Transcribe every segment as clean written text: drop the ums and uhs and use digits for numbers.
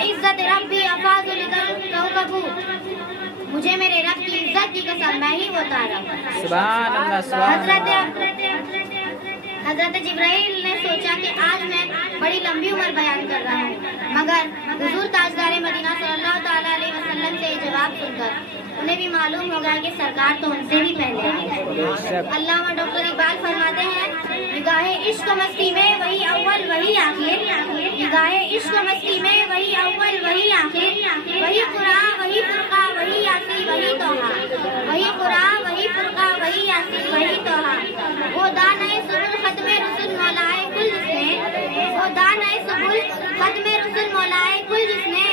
وعزت ربی افاض لکوکبو، مجھے میرے رب کی عزت کی قسم میں ہی وہ تارا ہوں۔ سبحان اللہ سبحان اللہ۔ حضرت جبرائیل نے سوچا کہ آج میں بڑی لمبی عمر بیان کر رہا ہوں، مگر حضور تاجدار مدینہ صلی اللہ تعالیٰ علیہ وسلم سے یہ جواب سن کر انہیں بھی معلوم ہوگا کہ سرکار تو ان سے بھی پہلے آئے۔ علامہ ڈاکٹر اقبال فرماتے ہیں نگاہ عشق و مستی میں وہی اول وہی آخر، نگاہ عشق و مستی میں وہی اول وہی آخر، وہی قرآن وہی فرقہ وہی یاسین وہی توحا، وہی قرآن وہی فرقہ وہی یاسین وہی توحا، وہ دانۂ سبل ختم رسل مولائے کل جس نے، وہ دانۂ سبل ختم رسل مولائے کل جس نے،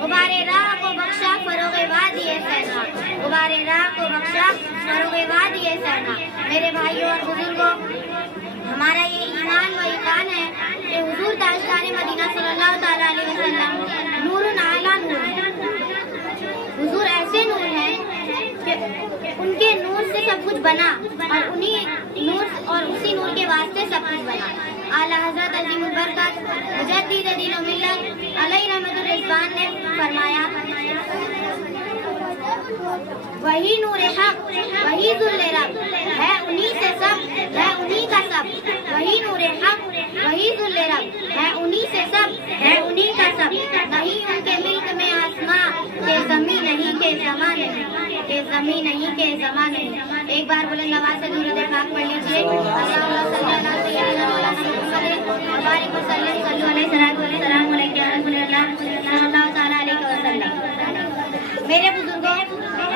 غبار راہ کو بخشا فروغ وادی سینا، غبار راہ کو بخشا فروغ وادی سینا۔ میرے بھائیوں اور بزرگوں، ہمارا یہ ایمان و ایقان ہے کہ حضور تاجدار مدینہ صلی اللہ تعالیٰ علیہ وسلم نور اعلیٰ نور ہے۔ حضور ایسے نور ہیں کہ ان کے نور سے سب کچھ بنا اور انہی نور اور اسی نور کے واسطے سب کچھ بنا۔ اعلیٰ حضرت عظیم البرکت مجدد دین و ملت علیہ رحمت الرضوان نے فرمایا وہی نور حق وہی ذل رب ہے انہی سے سب ہے انہی کا سب، وہی نور حق وہی ذل رب ہے انہی سے سب ہے انہی کا سب، نہیں ان کے ملک میں آسماں کہ زمین نہیں کہ زمان نہیں، کہ زمین نہیں کہ زمان نہیں۔ ایک بار بلند آواز سے درود پاک پڑھ لیجیے۔ اللہم صلی اللہ سیدنا مولانا محمد وبارک وسلم صلو علیہ السلام علیکم یا رسول اللہ صلی اللہ تعالیٰ علیہ وسلم۔ میرے بزرگوں،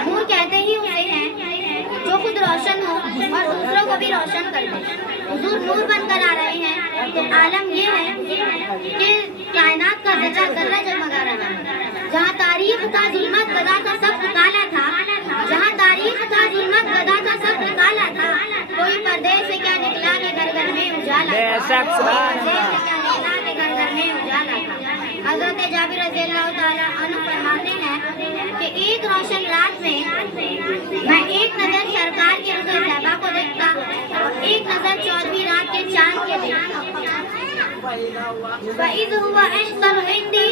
نور کہتے ہی اسے ہیں جو خود روشن ہو اور دوسروں کو بھی روشن کر دے۔ حضور نور بن کر آ رہے ہیں تو عالم یہ ہے کہ کائنات کا ذرہ ذرہ جگمگا رہا ہے۔ جہاں تاریخ کا ظلمت گدا کا سب کالا تھا، جہاں تاریخ کا ظلمت گدا کا سب کالا تھا، کوئی پردے سے کیا نکلا کہ گھر گھر میں اجالا تھا، پردے سے کیا نکلا کہ گھر گھر میں اجالا تھا۔ حضرت جابر رضی اللہ تعالیٰ عنہ فرماتے ہیں کہ ایک روشن رات میں میں ایک نظر سرکار کے رضا صحابہ کو دیکھتا اور ایک نظر 14ویں رات کے چاند کے دیکھتا۔ وَإِذْ هُوَ أَحْسَنُ عِنْدِي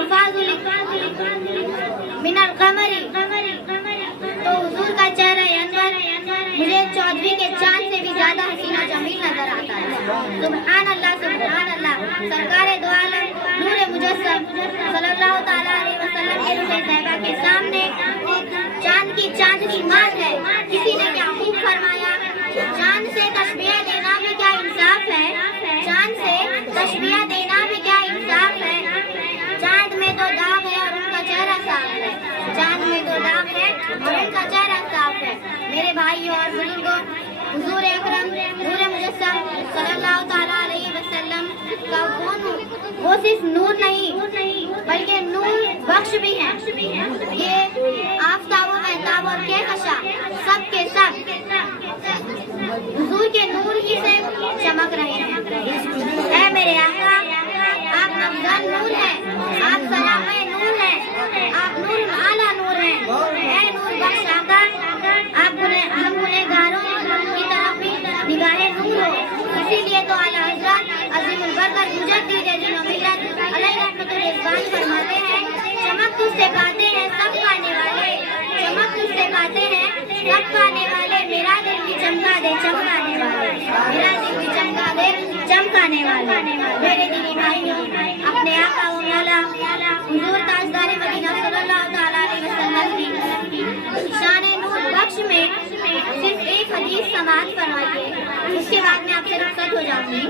أَفَاضُ مِنَ الْقَمَرِ، تو حضور کا چہرہ انور مجھے 14ویں کے چاند سے بھی زیادہ حسین و جمیل نظر آتا ہے۔ سبحان اللہ سبحان اللہ۔ سرکار دو عالم نور مجسم صلی اللہ تعالیٰ علیہ وسلم کے رضا صحابہ کے سامنے چاند کی مات ہے۔ کسی نے کیا خوب فرمایا، چاند سے تشبیہ دینا میں کیا انصاف ہے، چاند سے تشبیہ دینا میں کیا انصاف ہے، چاند میں تو داغ ہے اور ان کا چہرہ صاف ہے، چاند میں تو داغ ہے اور ان کا چہرہ صاف ہے۔ میرے بھائیوں اور بزرگوں، حضور اکرم نور مجسم صلی اللہ تعالیٰ علیہ وسلم کا وہ صرف نور نہیں بلکہ نور بخش بھی ہیں۔ یہ آفتاب و مہتاب اور کہکشاں سب کے سب حضور کے نور ہی سے چمک رہے ہیں۔ اے میرے آقا، آپ افضل نور ہیں، آپ سلامہ نور ہیں، آپ نور اعلیٰ نور ہیں۔ اے نور بخش آقا، آپ ہم گنہگاروں کی طرف بھی نگاہ نور ہو۔ اسی لیے تو اعلیٰ حضرت عظیم البرکت مجدد دین و ملت علیہ رحمت الرضوان فرماتے ہیں چمک تجھ سے پاتے ہیں سب پانے والے، چمک تجھ سے پاتے ہیں سب پانے والے، میرا دل بھی چمکا دے چمکانے والے، میرا دل بھی چمکا دے چمکانے والے۔ میرے دینی بھائیوں، اپنے آقا و مولا حضور تاجدار مدینہ صلی اللہ تعالیٰ علیہ وسلم کی شان نور بخش میں صرف ایک حدیث سماعت فرمائیے، اس کے بعد میں آپ سے رخصت ہو جاؤں گی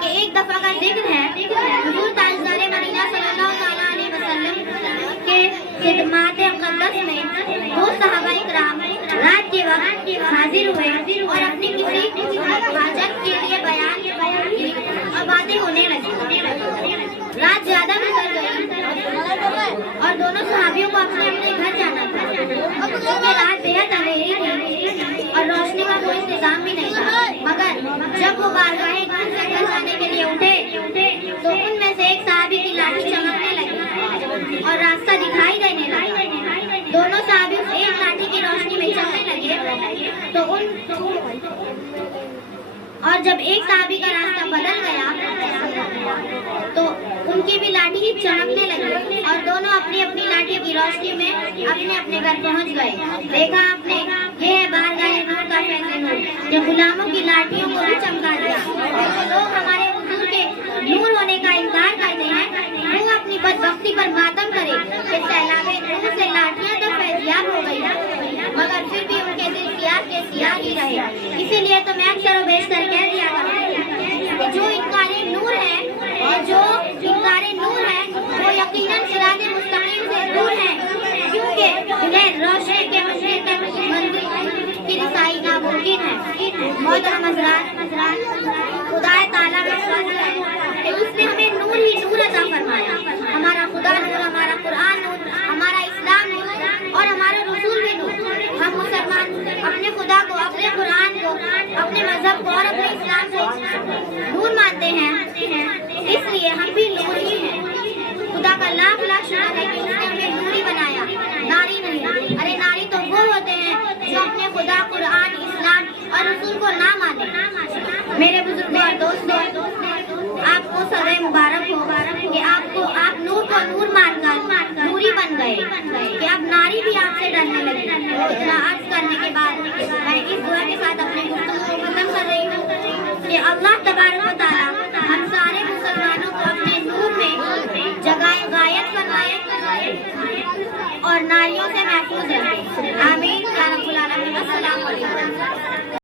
کہ ایک دفعہ کا ذکر ہے حضور تاجدار مدینہ صلی اللہ تعالیٰ علیہ وسلم کے خدمات مقدس میں دو صحابہ اکرام رات کے وقت حاضر ہوئے اور اپنی کسی حاجت کے لیے بیان کی اور باتیں ہونے لگی۔ رات زیادہ گزر گئی اور دونوں صحابیوں کو اپنے اپنے گھر جانا تھا کیونکہ رات بےحد اندھیری تھی اور روشنی کا کوئی انتظام بھی نہیں تھا۔ مگر جب وہ بارگاہ خدا سے گھر جانے کے لیے اٹھے تو ان میں سے ایک صحابی کی لاٹھی چمکنے لگی اور راستہ دکھائی دینے لگا۔ دونوں صحابی ایک لاٹھی کی روشنی میں چلنے لگے اور جب ایک صحابی کا راستہ بدل گیا تو ان کی بھی لاٹھی چمکنے لگی اور دونوں اپنی اپنی لاٹھی کی روشنی میں اپنے اپنے گھر پہنچ گئے. دیکھا آپ نے, یہ ہے بارگاہ نور کا فیض نور جو غلاموں کی لاٹھیوں کو بھی چمکا دیا. جو لوگ ہمارے حضور کے نور ہونے کا انکار کرتے ہیں وہ اپنی بدبختی پر ماتم کرے کہ سیلاب نور سے لاٹھیاں تو فیضیاب ہو گئی مگر پھر بھی ان کے دل سیاہ کے سیاہ ہی رہے. اسی لیے تو میں اکثر و بیشتر کہہ دیا کروں جو انکار نور ہے, جو انکار نور ہے وہ یقیناً صراط مستقیم سے دور ہے, کیونکہ انہیں روشنی کے منزل کی رسائی ناممکن ہے. محترم حضرات, خدا تعالیٰ کا فضل ہے کہ اس نے ہمیں نور ہی نور عطا فرمایا. ہمارا خدا نور, ہمارا قرآن نور, ہمارا اسلام نور اور ہمارا رسول بھی نور. ہم مسلمان اپنے خدا کو, اپنے قرآن کو, اپنے مذہب کو اور اپنے اسلام کو نور مانتے ہیں, اس لیے ہم بھی نور ہی ہیں. خدا کا لاکھ لاکھ شکر ہے کہ اس نے ہمیں نوری بنایا, ناری نہیں. ارے ناری تو وہ ہوتے ہیں جو اپنے خدا, قرآن, اسلام اور رسول کو نہ مانے. میرے بزرگوں اور دوستوں, آپ کو سب مبارک ہو کہ آپ نور کو نور مان کر نوری بن گئے کہ اب ناری بھی آپ سے ڈرنے لگی. اتنا عرض کرنے کے بعد میں اس دعا کے ساتھ اپنے گفتگو کو ختم کر رہی ہوں کہ اللہ تبارک و تعالیٰ